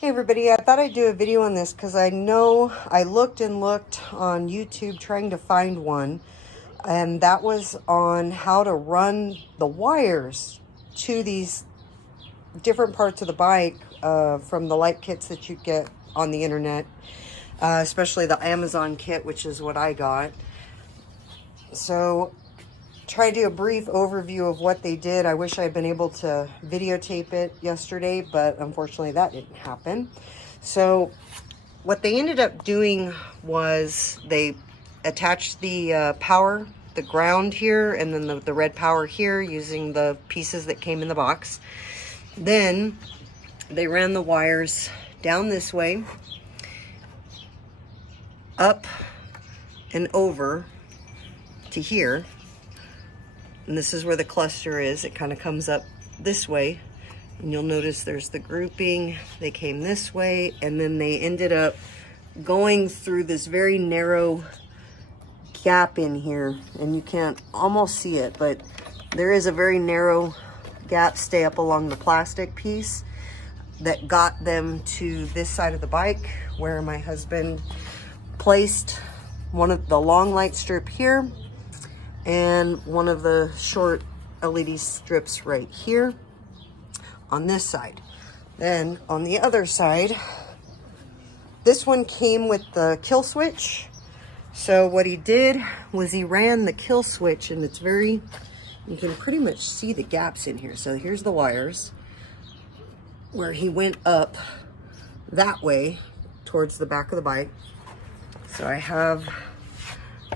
Hey everybody, I thought I'd do a video on this because I know I looked and looked on YouTube trying to find one, and that was on how to run the wires to these different parts of the bike from the light kits that you get on the internet, especially the Amazon kit, which is what I got. So try to do a brief overview of what they did. I wish I had been able to videotape it yesterday, but unfortunately that didn't happen. So what they ended up doing was they attached the power, the ground here, and then the red power here using the pieces that came in the box. Then they ran the wires down this way, up and over to here. And this is where the cluster is. It kind of comes up this way. And you'll notice there's the grouping. They came this way, and then they ended up going through this very narrow gap in here. And you can't almost see it, but there is a very narrow gap stay up along the plastic piece that got them to this side of the bike, where my husband placed one of the long light strip here and one of the short LED strips right here on this side. Then on the other side, this one came with the kill switch. So what he did was he ran the kill switch, and it's very, you can pretty much see the gaps in here. So here's the wires where he went up that way towards the back of the bike. So I have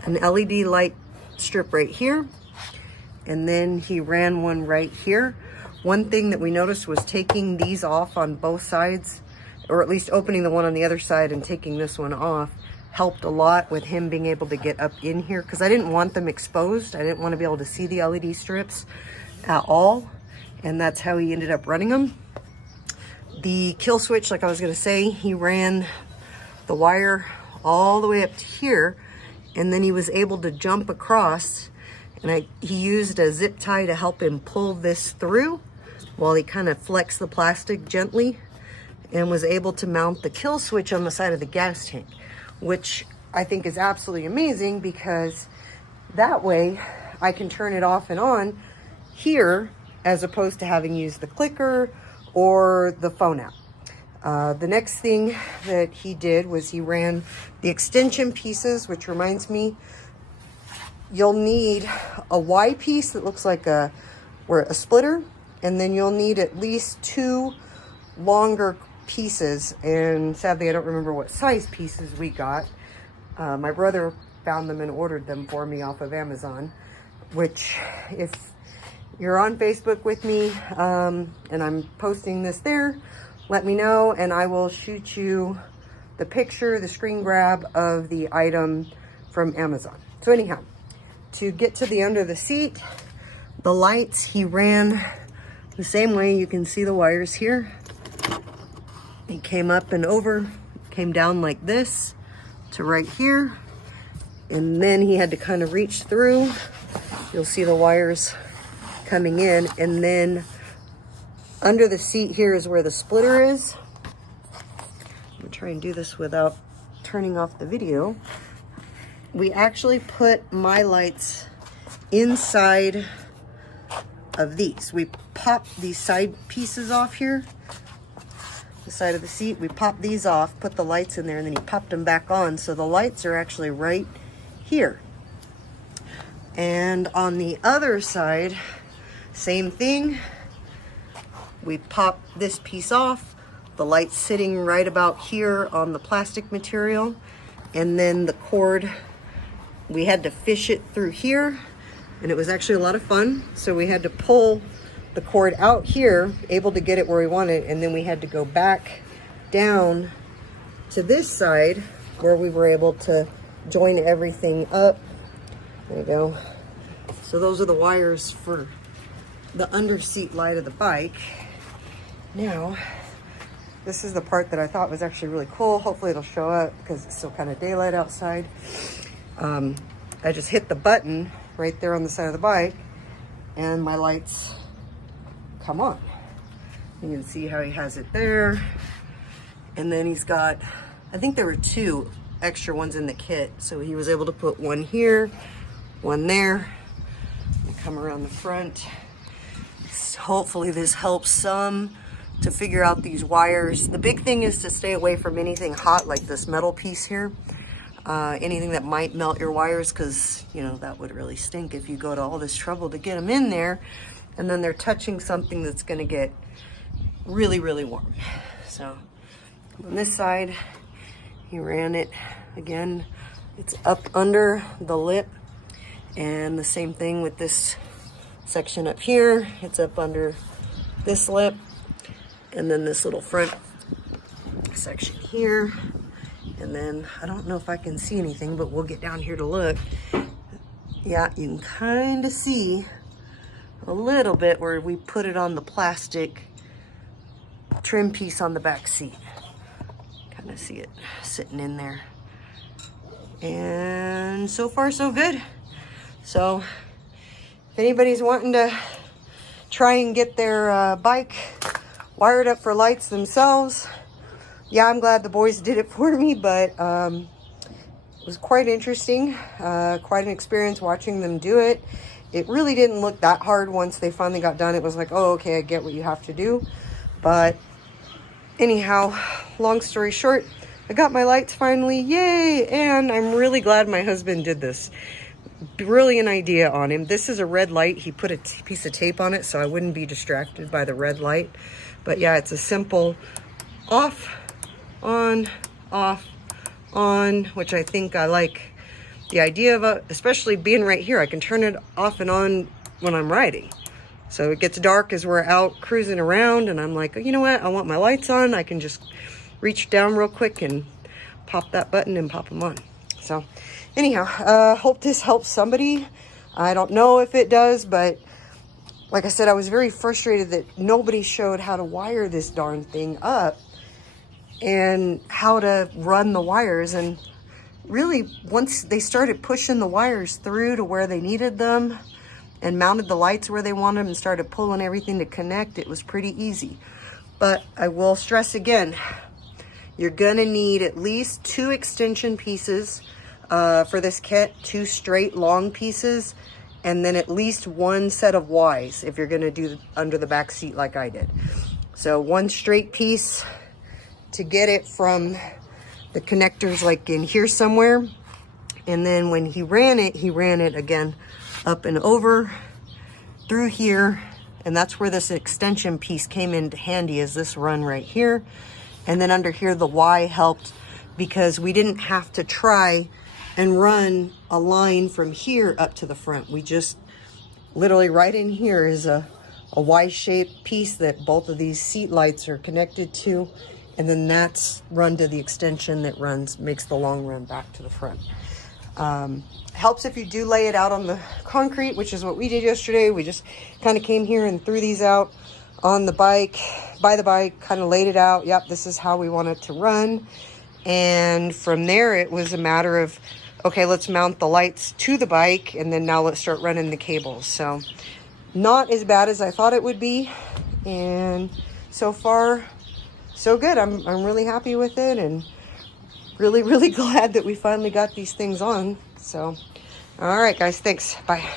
an LED light strip right here, and then he ran one right here. One thing that we noticed was taking these off on both sides, or at least opening the one on the other side and taking this one off, helped a lot with him being able to get up in here, because I didn't want them exposed. I didn't want to be able to see the LED strips at all, and that's how he ended up running them. The kill switch, like I was going to say, he ran the wire all the way up to here, and then he was able to jump across, and he used a zip tie to help him pull this through while he kind of flexed the plastic gently, and was able to mount the kill switch on the side of the gas tank, which I think is absolutely amazing, because that way I can turn it off and on here as opposed to having used the clicker or the phone app. The next thing that he did was he ran the extension pieces, which reminds me, you'll need a Y piece that looks like a splitter, and then you'll need at least two longer pieces, and sadly I don't remember what size pieces we got. My brother found them and ordered them for me off of Amazon, which, if you're on Facebook with me and I'm posting this there, let me know and I will shoot you the picture, the screen grab of the item from Amazon. So anyhow, to get to the under the seat, the lights, he ran the same way. You can see the wires here. He came up and over, came down like this to right here, and then he had to kind of reach through. You'll see the wires coming in, and then under the seat here is where the splitter is. I'm gonna try and do this without turning off the video. We actually put my lights inside of these. We popped these side pieces off here, the side of the seat. We popped these off, put the lights in there, and then he popped them back on. So the lights are actually right here. And on the other side, same thing. We pop this piece off, the light's sitting right about here on the plastic material, and then the cord, we had to fish it through here, and it was actually a lot of fun. So we had to pull the cord out here, able to get it where we want it, and then we had to go back down to this side where we were able to join everything up. There you go. So those are the wires for the under seat light of the bike. Now, this is the part that I thought was actually really cool. Hopefully it'll show up because it's still kind of daylight outside. I just hit the button right there on the side of the bike, and my lights come on. You can see how he has it there. And then he's got, I think there were 2 extra ones in the kit. So he was able to put one here, one there, and come around the front. So hopefully this helps some to figure out these wires. The big thing is to stay away from anything hot like this metal piece here. Anything that might melt your wires, because, you know, that would really stink if you go to all this trouble to get them in there and then they're touching something that's going to get really, really warm. So on this side, he ran it again. It's up under the lip, and the same thing with this section up here. It's up under this lip, and then this little front section here. And then I don't know if I can see anything, but we'll get down here to look. Yeah, you can kind of see a little bit where we put it on the plastic trim piece on the back seat. Kind of see it sitting in there. And so far so good. So if anybody's wanting to try and get their bike wired up for lights themselves, yeah, I'm glad the boys did it for me, but it was quite interesting, quite an experience watching them do it. It really didn't look that hard once they finally got done. It was like, oh, okay, I get what you have to do. But anyhow, long story short, I got my lights finally, yay! And I'm really glad my husband did this. Brilliant idea on him. This is a red light. He put a piece of tape on it so I wouldn't be distracted by the red light. But yeah, it's a simple off, on, off, on, which I think I like the idea of, especially being right here. I can turn it off and on when I'm riding. So it gets dark as we're out cruising around, and I'm like, you know what? I want my lights on. I can just reach down real quick and pop that button and pop them on. So anyhow, hope this helps somebody. I don't know if it does, but like I said, I was very frustrated that nobody showed how to wire this darn thing up and how to run the wires. And really, once they started pushing the wires through to where they needed them and mounted the lights where they wanted them and started pulling everything to connect, it was pretty easy. But I will stress again, you're gonna need at least 2 extension pieces for this kit, 2 straight long pieces, and then at least 1 set of Ys if you're gonna do under the back seat like I did. So 1 straight piece to get it from the connectors like in here somewhere. And then when he ran it again up and over through here. And that's where this extension piece came in handy, is this run right here. And then under here, the Y helped because we didn't have to try and run a line from here up to the front. We just literally right in here is a Y-shaped piece that both of these seat lights are connected to. And then that's run to the extension that makes the long run back to the front. Helps if you do lay it out on the concrete, which is what we did yesterday. We just kind of came here and threw these out on the bike, by the bike, kind of laid it out. Yep, this is how we want it to run. And from there, it was a matter of, okay, let's mount the lights to the bike, and then now let's start running the cables. So not as bad as I thought it would be. And so far, so good. I'm really happy with it, and really, really glad that we finally got these things on. So, all right, guys, thanks. Bye.